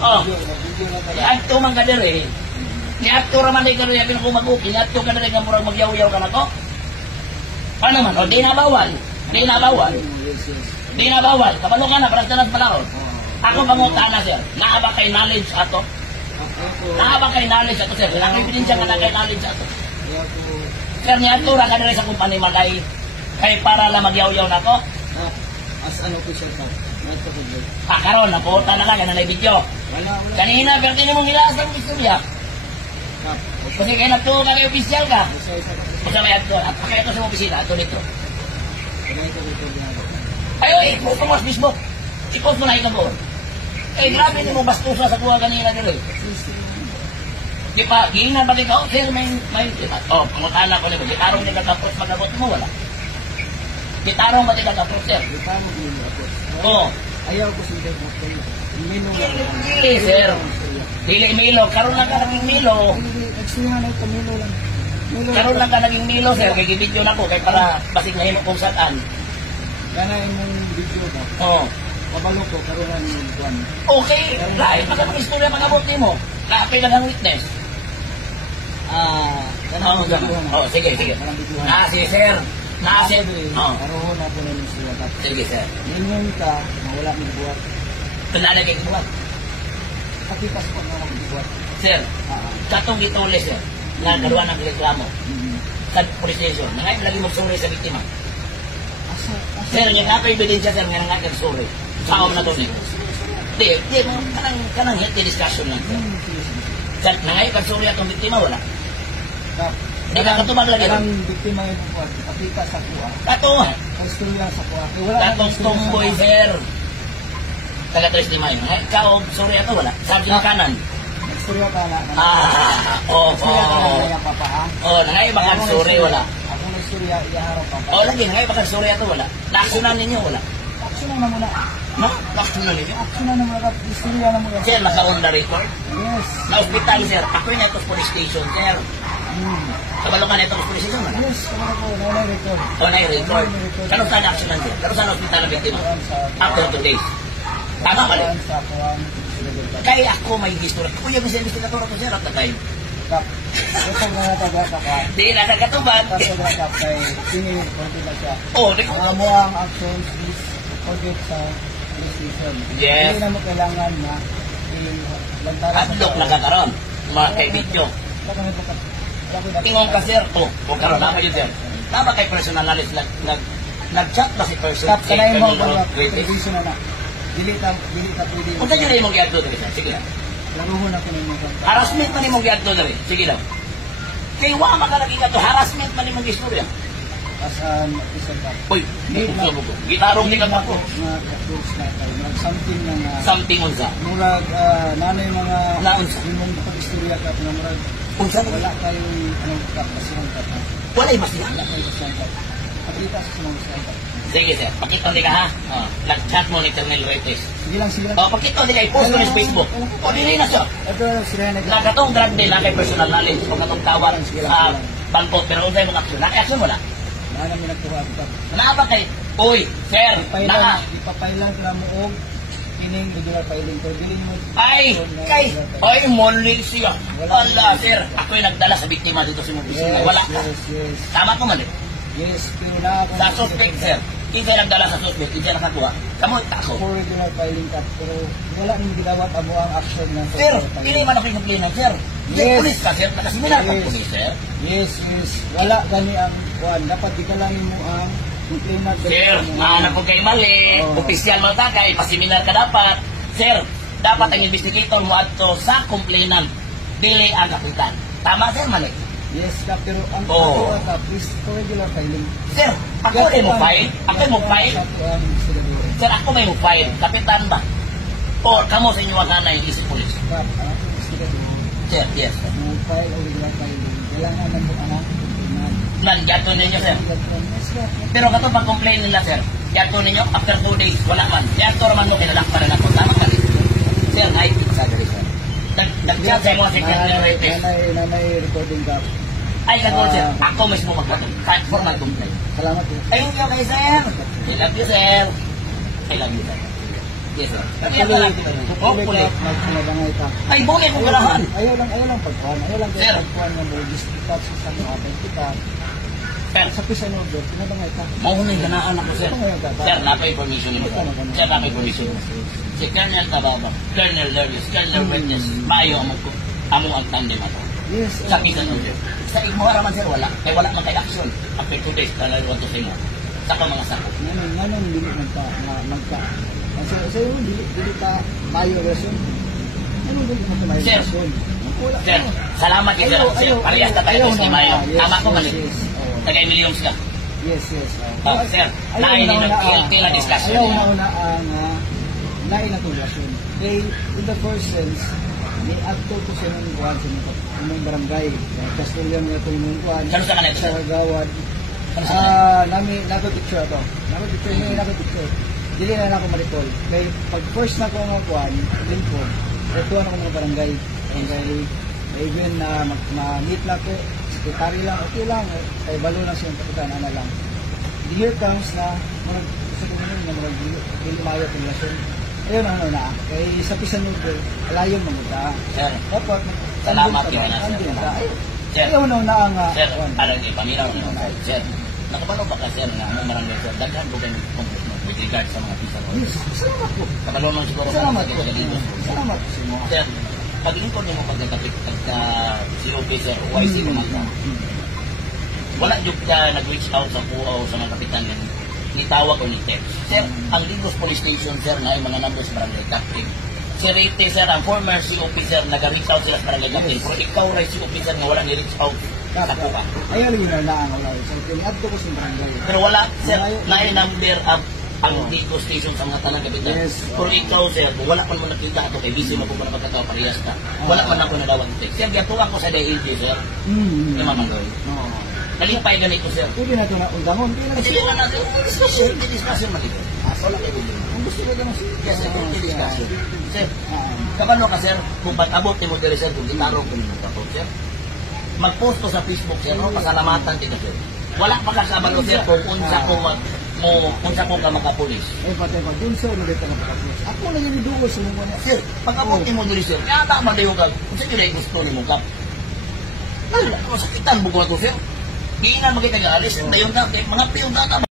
Oh. Niadto man ka diri. Niadto raman di ka diri apil ko mag-uki. Niadto ka diri nga murag magyaw-yaw ka nako. Ano man? O, di na bawal. Di na bawal. Di na bawal. Kabalo ka na, para sa panahon. Ako pangutana, sir. Naa ba kay knowledge ato? Naa ba kay knowledge ato, sir? Ang ebidensya nga na kay knowledge ato. Sir, niadto ra ka diri sa kumpanya Malay. Kay para lang magyaw-yaw na ko. As an official ka. Karon na po na lang na video. Kanina pero hindi mo nilaas ang istorya. Kasi kaya nagtuo ka kay official ka. Kasi may ato. At kaya ito sa opisina. Ito dito. Ay, post mo sa Facebook. I-post mo na ikaw po. Eh, grabe ni mo bastusa sa kuha kanina dito. Di pa, ginan ba ikaw? Sir, may oh, pangutana ko nito. Gitarong nila ka-approach mag-abot mo, wala. Gitarong ba nila ka-approach, sir? Oo. Ayaw ko sila mo. Dili, sir. Dili, Milo. Karoon lang ka naging Milo. Nagsihan na ito, Milo lang. Karoon lang ka naging Milo, sir. Kaya gibidyo na ko. Kaya para basig na himo kung saan. Ganahin mong video ba? Oo. Kabalo ko, karoon lang yung buwan. Okay. Lahat pa ka ng istorya mag-abot mo. Kapay lang ang witness. Ganang videohan na. Oh, sige. Ganang videohan. Sige, sir. Sige. Karoon na po na yung sila. Sige, sir. Minyon ka, wala mo buhat. Pinala kayo buhat. Kapitas po na mo buhat. Sir, katong gituli, sir. Nagawa ng reklamo. Sa police station. Nangayang lagi mag-sorry sa biktima. Sir, yung napay ebidensya, sir, nga nangayang sorry. Saan na to, sir? Di, kanang healthy discussion lang, sir. Sir, nangayang sorry atong biktima, wala. Di ka katubag lagi. Ang biktima yung buhat. Kapita sa kuha. Katong. Kasturya sa kuha. Katong tomboy, sir. Taga-tres di mayo. Ikaw, sorry ato, wala. Sabi ng kanan. Kasturya ka na. Oo. Kasturya ka na yung papa, ha? Oo, nangayang bakang sorry, wala. Ako na istorya, iyaharap papa. Oo, lagi, nangayang bakang sorry ato, wala. Naaksunan ninyo, wala. Aksyonan na muna. No? Naaksunan ninyo. Aksyonan na muna. Istorya na muna. Sir, naka-on the record. Yes. Na-hospital, sir. Ako yung netos police station, sir. Kabalo ka netos police station, wala. Yes, kamara ko. Nanay record. Oo, na-record. Kano saan aksyonan, sir? Kano saan hospital ang biktima? After 2 days. Tama ba rin? Sa kuhan. Kaya ako may history. Ako yung investigator ako, sir, at the time. Kap. Ito nga nataga sa kuhan. Di na nagkatubad. Kaso na kap kay sinin ko na siya. Oo, di ko. Mo ang actions is forget sa decision. Yes. Hindi na mo kailangan na lantaran. Adlok na kakaroon. Mga kay video. Tingong ka, sir. O karoon, nama yun, sir. Tama kay personal knowledge. Nag-chat ba si person? Kap, kanay mo ang television na na. Dili ta pwede. Kung saan yun na yung gyadto dali, sir? Sige lang. Laruhon ako ng mga. Harassment man yung gyadto dali. Sige lang. Kaya wama ka lagi ka to. Harassment man yung istorya. Asan isa ka. Uy, mo ko. Gitarong ni ka pa ko. Mga tools na tayo. Something na Something unsa. murag nanay mga Naunsa. yung pag-istorya ka na murag Unsa wala kayong anong kapasihan ka. Walay basihan. Wala kayong basihan ka. Pakita sa mga basihan ka. Sige, sir. Pakita di ka, ha? Nag-chat mo ni Colonel Retes. Sige lang sila. Pakita di ka. I-post mo sa Facebook. O, dili na, sir. Ito sila nag Nakatong drug deal na kay personal knowledge. Kung katong tawag sa bangkot. Pero unsa yung mga aksyon? Naka-aksyon mo na? Nana mi nagkuha kita. Naaba kay, uy, sir, naka. Ipapailan ka mo og kining regular filing ko bilin mo. Ay, muli siya. Ala, sir. Ako yung nagdala sa biktima dito sa opisina. Wala ka. Yes. Tama ko mali. Yes, pero na ako. Sa suspect, sir. Isa nagdala sa suspect, isa nakakuha. Kamu, ako. For regular filing ka, pero wala nang gidawat amo ang action na. Sir, pili man ako yung complainant, sir. Yes. Pulis ka, sir. Nakasiminar ka pulis, sir. Yes. Wala gani ang kuan. Dapat di ka lang mo ang complainant. Sir, mahanap ko kay mali. Opisyal mo ka kay pasiminar ka dapat. Sir, dapat ang investigator mo ato sa complainant. Dili ang kapitan. Tama, sir, mali. Yes, ka, pero ang please for regular filing. Sir, ako ay mo file? Ako ay mo file? Sir, ako may mo file. Kapitan ba? O, kamo sa inyo wakana yung isip police? Sir, yes. Mo file o regular filing. Kailangan na mo anak. Nandiyato ninyo, sir. Pero kato pag-complain nila, sir. Yato ninyo, after 2 days, wala man. Yato naman mo, kinalakparan ako. Tama ka rin. Sir, ay, exaggerate, sir. Nag-chat sa mga secretary rates. Nanay recording ka. Ay, kato, sir. Ako mismo magpatong. Formal complaint. Salamat po. Thank you kay sir. I love you, sir. I love you, sir. Sige, sir. Kaya Actually, lang. hopefully, magpumabangay ka. Ay, buli akong ganahan. Ayaw lang pagkuhan. Ayaw lang Sir. pagkuhan nga mo. Disputat sa mga kita. Sir, Sa pisa no, bro, pinabangay ka. maunin ganaan ako, sir. Ano nga ba? Sir, napa-information nimo. Sir, napa-information. Si Colonel Tababa, Colonel Lerlis, Colonel Witness, maayo among ang tandem ato. Yes. Sa kita no, sir. Sa igmora man, sir, wala. Kaya wala man kay action. After 2 days, talagang wato sa inyo. Sa ka mga sakot. Ngayon, dili magka. Kasi sa'yo, dili ka mayo version. Anong dili mo ka mayo Sir. version? Wala Sir, ka. salamat kay sir. Sir, parehas na tayo sa Mayo. Yes, Tama ko man. yes, oo. Taga-millions ka. Yes. Oh, sir, naay ni nag-kiltil na discussion. Ayaw na ang naay na tulasyon. Okay, in the first sense, may acto ko sa mga kuhan sa mga barangay. Kastulyan niya ito yung kuhan. Kano sa kanito, Sa sir? Gawad. Kano sa kanito? Nako-picture ito. Nako-picture. Dili na ako ma-recall. Kaya pag first na ko mga kuhan, lingkod, ito ako mga barangay. Even na ma-meet na ko, sekretary lang, okay lang. Kaya balo lang siyang kapitan, ano lang. Here comes na, sa kumanin na dili mayo ang relasyon. Ayun na. Kaya sa pisan mo, alayon mamuta. Sir, Dapat, salamat yun na, sir. Sir, Ayaw na ang... sir, parang ipaminaw naman tayo. Sir, nakapalo ba ka, sir, na among marangay, sir, daghan ko kayo with regard sa mga pisa ko. Yes, salamat po. Kapalo naman siguro. Salamat po. Salamat. Salamat po sa inyo. Sir, pag-inikon niyo mo pagkatapik sa COP, sir, OIC naman ka. Wala yung ka nag-reach out sa PUO sa mga kapitan ng nitawag o ni text. Sir, ang Ligos Police Station, sir, na yung mga numbers barangay captain. Sir Rete, sir, ang former COP, sir, nag-reach out sila sa barangay captain. Pero ikaw rin COP, sir, na wala ni-reach out sa PUA. Ayaw rin na ang alay. So, piniadto ko sa barangay. Pero wala, sir, na yung number up ang Ligos Station sa mga tanang kapitan. Yes. Pero ikaw, sir, kung wala man mo nakita ito, kay busy mo po pa na pagkatawa, parehas ka. Wala man ako nadawag text. Sir, gato ako sa DAG, sir. Yung mga mandoy. Nalipay ganito, sir. Pwede na ito na undamon. Kasi yung natin, discussion man ito. Wala kayo dito. Ang gusto ko ganun siya. Yes, sir, discussion. Sir, kabalo ka, sir, kung pag-abot ni mo diri, sir, kung gitarong ko nimo kapot, sir. Mag-post ko sa Facebook, sir, no? Pasalamatan din ka, sir. Wala pa ka kabalo, sir, kung unsa ko unsa ko ka makapulis. Patay pa. Doon sir, ulit ka napakapulis. Ako lang yung idugol sa mga niya. Sir, pag-abot ni mo diri, sir, kaya tama dayo ka, kung sino na gusto ni mo kap. Wala, sakitan buko to, sir. Di na makita nga alis, dayon ka, mga piyong data.